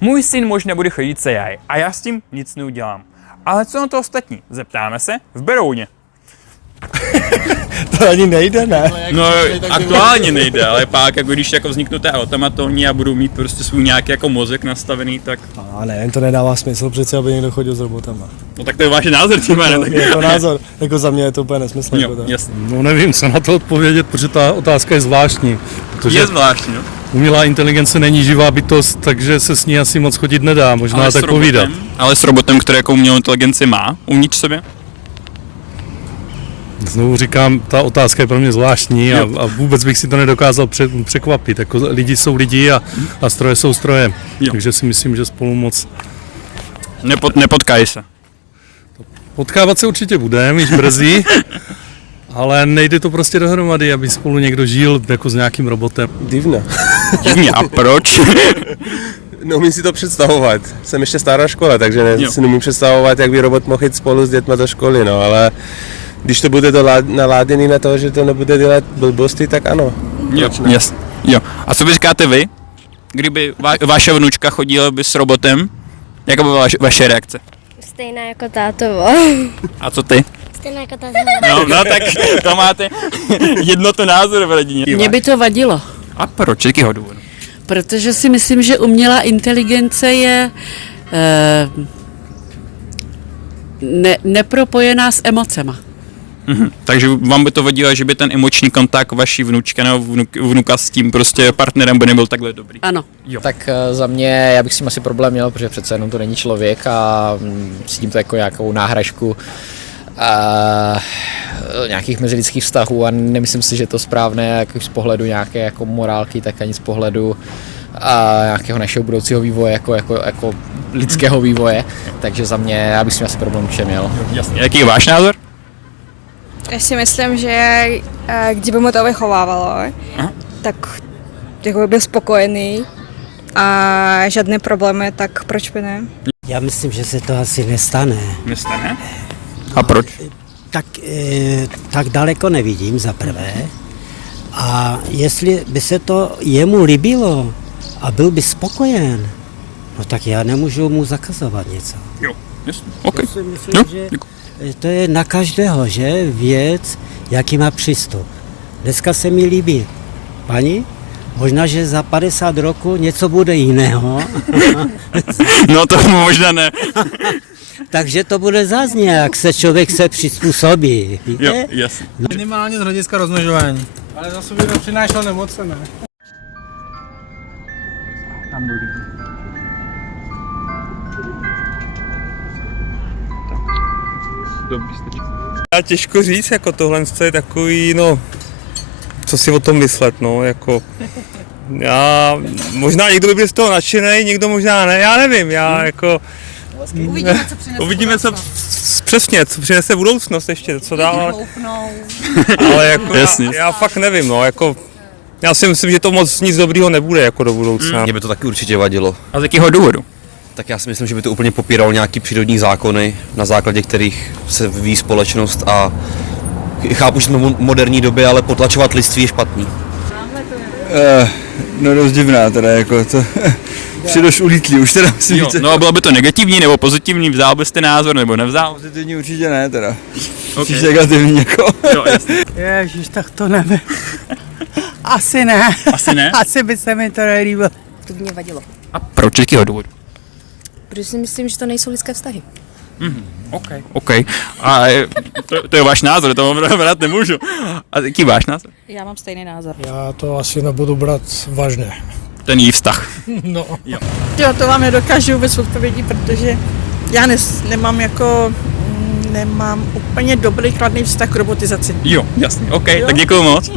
Můj syn možná bude chodit se jaj a já s tím nic neudělám. Ale co na to ostatní? Zeptáme se v Berouně. To ani nejde, ne? No aktuálně nejde, ale pak jako když jako vzniknou té automatovní a budou mít prostě svůj nějaký jako mozek nastavený, tak... A ne, to nedává smysl přece, aby někdo chodil s robotama. No tak to je váš názor tím, ne? Je to názor, jako za mě je to úplně nesmysl. Jo, jasně. No nevím, co na to odpovědět, protože ta otázka je zvláštní. Protože Je zvláštní, no. umělá inteligence není živá bytost, takže se s ní asi moc chodit nedá, možná tak povídat. Ale s robotem, který jako umělou inteligenci má uvnitř sobě? Znovu říkám, ta otázka je pro mě zvláštní a vůbec bych si to nedokázal překvapit. Jako lidi jsou lidi a stroje jsou stroje. Jo. Takže si myslím, že spolu moc... Nepotkají se. Potkávat se určitě budeme, již brzy, ale nejde to prostě dohromady, aby spolu někdo žil jako s nějakým robotem. Divné. Divně, a proč? Neumím si to představovat. Jsem ještě stará škola, takže si nemůžu představovat, jak by robot mohl jít spolu s dětma do školy, no, ale když to bude naláděný na to, že to nebude dělat blbosti, tak ano. Jo, jasně. Jo. A co by říkáte vy? Kdyby vaše vnučka chodila by s robotem, jaká by byla vaše reakce? Stejná jako tátovo. A co ty? Stejná jako tátovo. No tak to máte jednotu názoru v rodině. Mně by to vadilo, A proč? Jakýho důvodu? protože si myslím, že umělá inteligence je nepropojená s emocema. Takže vám by to vadilo, že by ten emoční kontakt vaší vnučky nebo vnuka s tím prostě partnerem by nebyl takhle dobrý. Ano. Jo. Tak za mě, já bych s tím asi problém měl, protože přece jenom to není člověk a cítím to jako nějakou náhražku nějakých mezilidských vztahů a nemyslím si, že to správné jako z pohledu nějaké jako morálky, tak ani z pohledu nějakého našeho budoucího vývoje, jako lidského vývoje. Takže za mě, já bych s tím asi problém určitě měl. Jasně. Jaký je váš názor? Já si myslím, že kdyby mu to vychovávalo, tak jako by byl spokojený a žádné problémy, tak proč by ne? Já myslím, že se to asi nestane. Nestane? A proč? Tak daleko nevidím za prvé. A jestli by se to jemu líbilo a byl by spokojen, no tak já nemůžu mu zakazovat něco. Jo, jasně. OK. Já si myslím, že to je na každého, že věc, jaký má přístup. Dneska se mi líbí paní, možná, že za 50 roku něco bude jiného. No to možná ne. Takže to bude zase nějak, se člověk se přizpůsobí. Víte? Jo, jasně. Minimálně z hlediska rozmnožování. Ale zase by to přinášel nemoce, ne? Tam byl dobrý stačí. Těžko říct, jako tohle je takový, no, co si o tom myslet, no, jako, já, možná někdo by byl z toho nadšenej, někdo možná ne, já nevím, já jako, uvidíme, co přesně, co přinese budoucnost ještě, co dál, ale jako, já fakt nevím, no, jako, já si myslím, že to moc nic dobrýho nebude, jako do budoucna. Mně by to taky určitě vadilo. A z jakého důvodu? Tak já si myslím, že by to úplně popíralo nějaký přírodní zákony, na základě kterých se vyvíjí společnost a chápu, že jsme v moderní době, ale potlačovat lidství je špatný. No dost divná teda, jako to přidoš ulítlý, už teda musím Jo, no a bylo by to negativní nebo pozitivní, vzal byste názor nebo nevzal? Pozitivní určitě ne teda, Okay. negativní jako. Jo, jasně. Ježiš, tak to nevím. Asi ne. Asi ne? Asi by se mi to nelíbilo. To by mě vadilo. A proč? Jakého důvodu? Protože si myslím, že to nejsou lidské vztahy. OK. A to je váš názor, to vám brát nemůžu. A jaký váš názor? Já mám stejný názor. Já to asi nebudu brát vážně. Ten jí vztah. No. Jo, to vám nedokážu vůbec odpovědět, protože já nemám úplně dobrý kladný vztah k robotizaci. Jo, jasně. OK, tak děkuju moc.